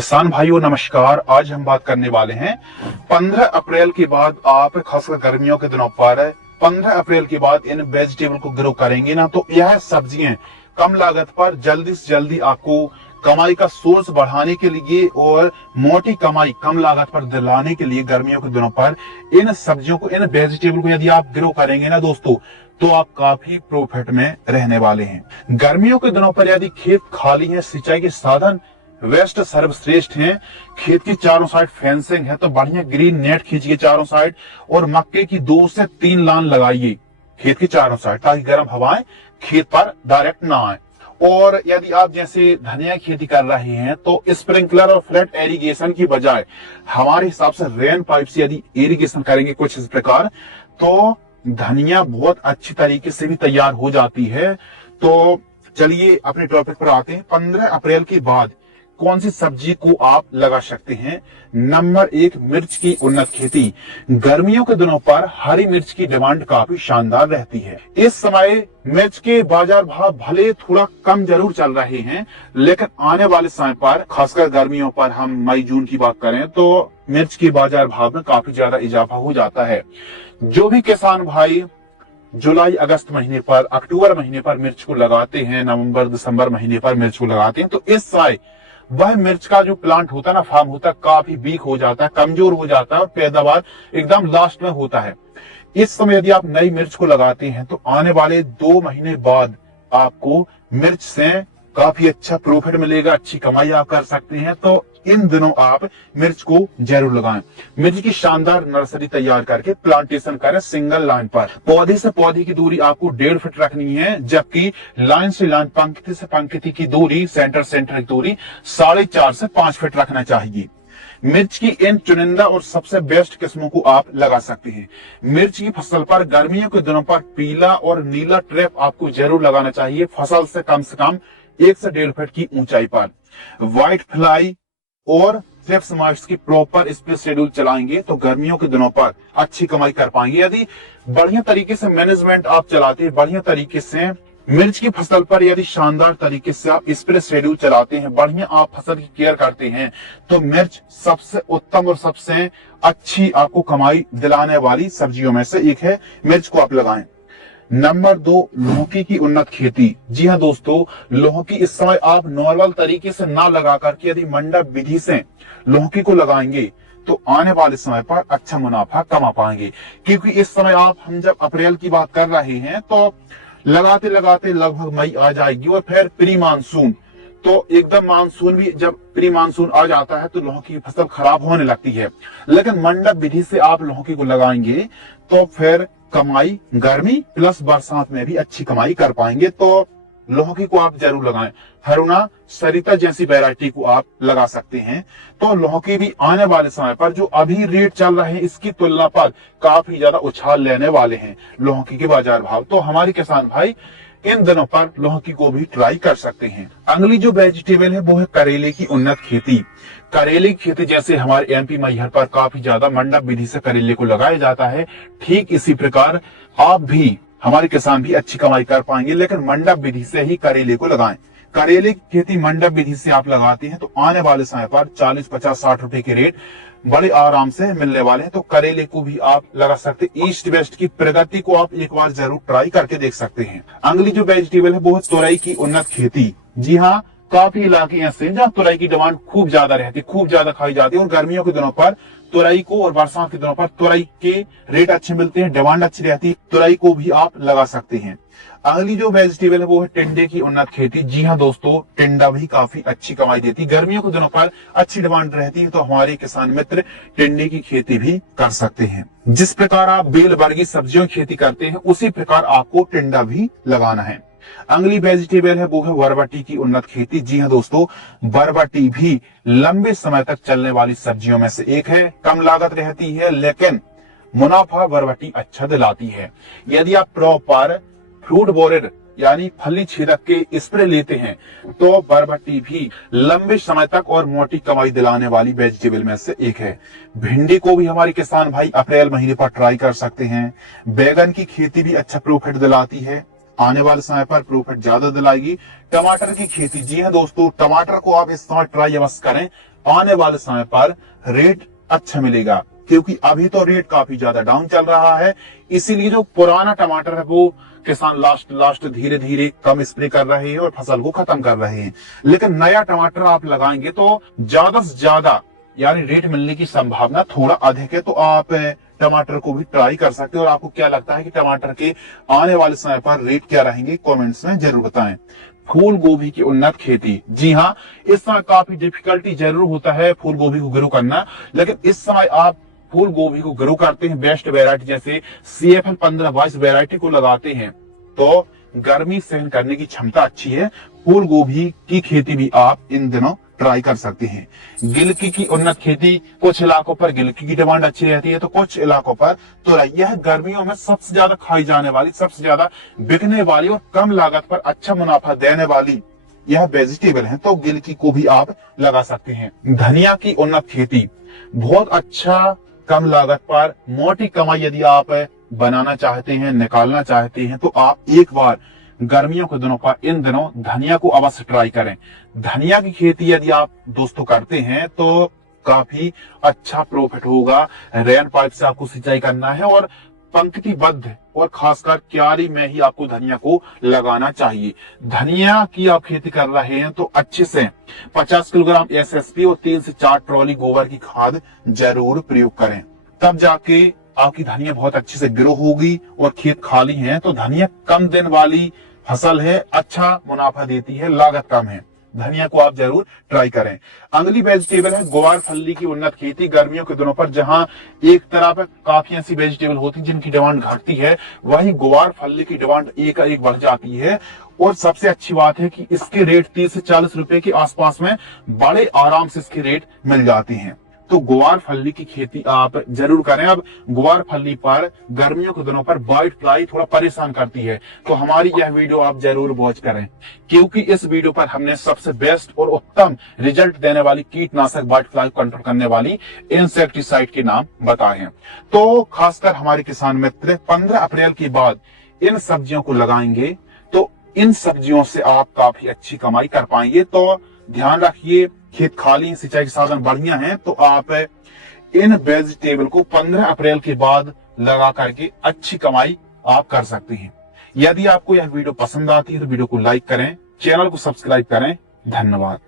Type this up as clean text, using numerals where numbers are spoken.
किसान भाइयों नमस्कार। आज हम बात करने वाले हैं 15 अप्रैल के बाद आप खासकर गर्मियों के दिनों पर 15 अप्रैल के बाद इन वेजिटेबल को ग्रो करेंगे ना, तो यह सब्जियां कम लागत पर जल्दी से जल्दी आपको कमाई का सोर्स बढ़ाने के लिए और मोटी कमाई कम लागत पर दिलाने के लिए गर्मियों के दिनों पर इन सब्जियों को, इन वेजिटेबल को यदि आप ग्रो करेंगे ना दोस्तों, तो आप काफी प्रॉफिट में रहने वाले हैं। गर्मियों के दिनों पर यदि खेत खाली है, सिंचाई के साधन वेस्ट सर्वश्रेष्ठ हैं, खेत की चारों साइड फेंसिंग है, तो बढ़िया ग्रीन नेट खींचिए चारों साइड और मक्के की 2 से 3 लाइन लगाइए खेत की चारों साइड, ताकि गर्म हवाएं खेत पर डायरेक्ट ना आए। और यदि आप जैसे धनिया की खेती कर रहे हैं तो स्प्रिंकलर और फ्लैट एरिगेशन की बजाय हमारे हिसाब से रेन पाइप से यदि इरिगेशन करेंगे कुछ इस प्रकार, तो धनिया बहुत अच्छी तरीके से भी तैयार हो जाती है। तो चलिए अपने टॉपिक पर आते हैं। 15 अप्रैल के बाद कौन सी सब्जी को आप लगा सकते हैं? नंबर 1, मिर्च की उन्नत खेती। गर्मियों के दिनों पर हरी मिर्च की डिमांड काफी शानदार रहती है। इस समय मिर्च के बाजार भाव भले थोड़ा कम जरूर चल रहे हैं, लेकिन आने वाले समय पर खासकर गर्मियों पर हम मई जून की बात करें तो मिर्च के बाजार भाव में काफी ज्यादा इजाफा हो जाता है। जो भी किसान भाई जुलाई अगस्त महीने पर, अक्टूबर महीने पर मिर्च को लगाते हैं, नवंबर दिसंबर महीने पर मिर्च को लगाते हैं, तो इस समय वह मिर्च का जो प्लांट होता है ना, फार्म होता है, काफी वीक हो जाता है, कमजोर हो जाता है और पैदावार एकदम लास्ट में होता है। इस समय यदि आप नई मिर्च को लगाते हैं तो आने वाले 2 महीने बाद आपको मिर्च से काफी अच्छा प्रॉफिट मिलेगा, अच्छी कमाई आप कर सकते हैं। तो इन दिनों आप मिर्च को जरूर लगाएं। मिर्च की शानदार नर्सरी तैयार करके प्लांटेशन करें सिंगल लाइन पर। पौधे से पौधे की दूरी आपको 1.5 फीट रखनी है, जबकि लाइन से लाइन, पंक्ति से पंक्ति की दूरी, सेंटर की दूरी 4.5 से 5 फीट रखना चाहिए। मिर्च की इन चुनिंदा और सबसे बेस्ट किस्मों को आप लगा सकते हैं। मिर्च की फसल पर गर्मियों के दिनों पर पीला और नीला ट्रैप आपको जरूर लगाना चाहिए, फसल से कम 1 से 1.5 फीट की ऊंचाई पर। व्हाइट फ्लाई और थ्रिप्स माइट्स की प्रॉपर स्पेस शेड्यूल चलाएंगे तो गर्मियों के दिनों पर अच्छी कमाई कर पाएंगे। यदि बढ़िया तरीके से मैनेजमेंट आप चलाते हैं, बढ़िया तरीके से मिर्च की फसल पर यदि शानदार तरीके से आप स्प्रे शेड्यूल चलाते हैं, बढ़िया आप फसल की केयर करते हैं, तो मिर्च सबसे उत्तम और सबसे अच्छी आपको कमाई दिलाने वाली सब्जियों में से एक है। मिर्च को आप लगाएं। नंबर 2, लौकी की उन्नत खेती। जी हाँ दोस्तों, लौकी इस समय आप नॉर्मल तरीके से ना लगा करके यदि मंडप विधि से लौकी को लगाएंगे तो आने वाले समय पर अच्छा मुनाफा कमा पाएंगे। क्योंकि इस समय हम जब अप्रैल की बात कर रहे हैं तो लगाते लगाते लगभग मई आ जाएगी और फिर प्री मानसून, तो एकदम मानसून भी जब प्री मानसून आ जाता है तो लौकी की फसल खराब होने लगती है। लेकिन मंडप विधि से आप लौकी को लगाएंगे तो फिर कमाई गर्मी प्लस बरसात में भी अच्छी कमाई कर पाएंगे। तो लौकी को आप जरूर लगाएं। हरुणा, सरिता जैसी वैरायटी को आप लगा सकते हैं। तो लौकी भी आने वाले समय पर जो अभी रेट चल रहे हैं इसकी तुलना पर काफी ज्यादा उछाल लेने वाले हैं लौकी के बाजार भाव। तो हमारे किसान भाई इन दिनों पर लौकी को भी ट्राई कर सकते हैं। अगली जो वेजिटेबल है वो है करेले की उन्नत खेती। करेले की खेती जैसे हमारे एमपी मैहर पर काफी ज्यादा मंडप विधि से करेले को लगाया जाता है, ठीक इसी प्रकार आप भी, हमारे किसान भी अच्छी कमाई कर पाएंगे, लेकिन मंडप विधि से ही करेले को लगाएं। करेले की खेती मंडप विधि से आप लगाते हैं तो आने वाले समय पर 40, 50, 60 रुपए के रेट बड़े आराम से मिलने वाले हैं। तो करेले को भी आप लगा सकते हैं। ईस्ट वेस्ट की प्रगति को आप एक बार जरूर ट्राई करके देख सकते हैं। अगली जो वेजिटेबल है वो है तुरई की उन्नत खेती। जी हाँ, काफी इलाके ऐसे हैं जहाँ तुरई की डिमांड खूब ज्यादा रहती है, खूब ज्यादा खाई जाती है और गर्मियों के दिनों पर तुरई को और बरसात के दिनों पर तुरई के रेट अच्छे मिलते हैं, डिमांड अच्छी रहती है। तुरई को भी आप लगा सकते हैं। अगली जो वेजिटेबल है वो है टिंडे की उन्नत खेती। जी हाँ दोस्तों, टिंडा भी काफी अच्छी कमाई देती है, गर्मियों के दिनों पर अच्छी डिमांड रहती है, तो हमारे किसान मित्र टिंडे की खेती भी कर सकते हैं। जिस प्रकार आप बेल वर्गीय सब्जियों की खेती करते हैं उसी प्रकार आपको टिंडा भी लगाना है। अगली वेजिटेबल है वो है बरबटी की उन्नत खेती। जी हाँ दोस्तों, बरबटी भी लंबे समय तक चलने वाली सब्जियों में से एक है। कम लागत रहती है लेकिन मुनाफा बरबटी अच्छा दिलाती है। यदि आप प्रॉपर फ्रूट बोरेड यानी फली छेदक के स्प्रे लेते हैं तो बरबटी भी लंबे समय तक और मोटी कमाई दिलाने वाली वेजिटेबल में से एक है। भिंडी को भी हमारे किसान भाई अप्रैल महीने पर ट्राई कर सकते हैं। बैगन की खेती भी अच्छा प्रॉफिट दिलाती है, आने वाले समय पर प्रॉफिट ज्यादा दिलाएगी। टमाटर की खेती, जी हाँ दोस्तों, टमाटर को आप इस समय ट्राई अवश्य करें। आने वाले समय पर रेट अच्छा मिलेगा, क्योंकि अभी तो रेट काफी ज्यादा डाउन चल रहा है। इसीलिए जो पुराना टमाटर है वो किसान लास्ट धीरे धीरे कम स्प्रे कर रहे हैं और फसल को खत्म कर रहे हैं। लेकिन नया टमाटर आप लगाएंगे तो ज्यादा से ज्यादा यानी रेट मिलने की संभावना थोड़ा अधिक है। तो आप टमाटर को भी ट्राई कर सकते हैं। और आपको क्या लगता है कि टमाटर के आने वाले समय पर रेट क्या रहेंगे, कमेंट्स में जरूर बताएं। फूल गोभी की उन्नत खेती, जी हाँ, इस समय काफी डिफिकल्टी जरूर होता है फूल गोभी को ग्रो करना, लेकिन इस समय आप फूल गोभी को ग्रो करते हैं बेस्ट वेराइटी जैसे CFL 1522 वेराइटी को लगाते हैं तो गर्मी सहन करने की क्षमता अच्छी है। फूल गोभी की खेती भी आप इन दिनों ट्राई कर सकते हैं। गिलकी की उन्नत खेती, कुछ इलाकों पर गिलकी की डिमांड अच्छी रहती है तो कुछ इलाकों पर तुरई। यह गर्मियों में सबसे ज्यादा खाई जाने वाली, सबसे ज्यादा बिकने वाली और कम लागत पर अच्छा मुनाफा देने वाली यह वेजिटेबल है, तो गिलकी को भी आप लगा सकते हैं। धनिया की उन्नत खेती बहुत अच्छा, कम लागत पर मोटी कमाई यदि आप बनाना चाहते हैं, निकालना चाहते हैं, तो आप एक बार गर्मियों के दिनों पर इन दिनों धनिया को अवश्य ट्राई करें। धनिया की खेती यदि आप दोस्तों करते हैं तो काफी अच्छा प्रॉफिट होगा। रेन पाइप से आपको सिंचाई करना है और पंक्तिबद्ध और खासकर क्यारी में ही आपको धनिया को लगाना चाहिए। धनिया की आप खेती कर रहे हैं तो अच्छे से 50 किलोग्राम SSP और 3 से 4 ट्रॉली गोबर की खाद जरूर प्रयोग करें, तब जाके आपकी धनिया बहुत अच्छे से ग्रो होगी। और खेत खाली है तो धनिया कम दिन वाली फसल है, अच्छा मुनाफा देती है, लागत कम है। धनिया को आप जरूर ट्राई करें। अगली वेजिटेबल है ग्वार फल्ली की उन्नत खेती। गर्मियों के दिनों पर जहां एक तरफ काफी ऐसी वेजिटेबल होती है जिनकी डिमांड घटती है, वहीं ग्वार फल्ली की डिमांड एक बढ़ जाती है। और सबसे अच्छी बात है कि इसके रेट 30 से 40 रुपए के आसपास में बड़े आराम से इसके रेट मिल जाते हैं। तो ग्वार फल्ली की खेती आप जरूर करें। अब ग्वार फल्ली पर गर्मियों के दिनों पर व्हाइट फ्लाई थोड़ा परेशान करती है, तो हमारी यह वीडियो आप जरूर वॉच करें, क्योंकि इस वीडियो पर हमने सबसे बेस्ट और उत्तम रिजल्ट देने वाली कीटनाशक व्हाइट फ्लाई कंट्रोल करने वाली इंसेक्टिसाइड के नाम बताए हैं। तो खासकर हमारे किसान मित्र 15 अप्रैल के बाद इन सब्जियों को लगाएंगे तो इन सब्जियों से आप काफी अच्छी कमाई कर पाएंगे। तो ध्यान रखिए, खेत खाली, सिंचाई के साधन बढ़िया हैं, तो आप इन वेजिटेबल को 15 अप्रैल के बाद लगा करके अच्छी कमाई आप कर सकते हैं। यदि आपको यह वीडियो पसंद आती है तो वीडियो को लाइक करें, चैनल को सब्सक्राइब करें। धन्यवाद।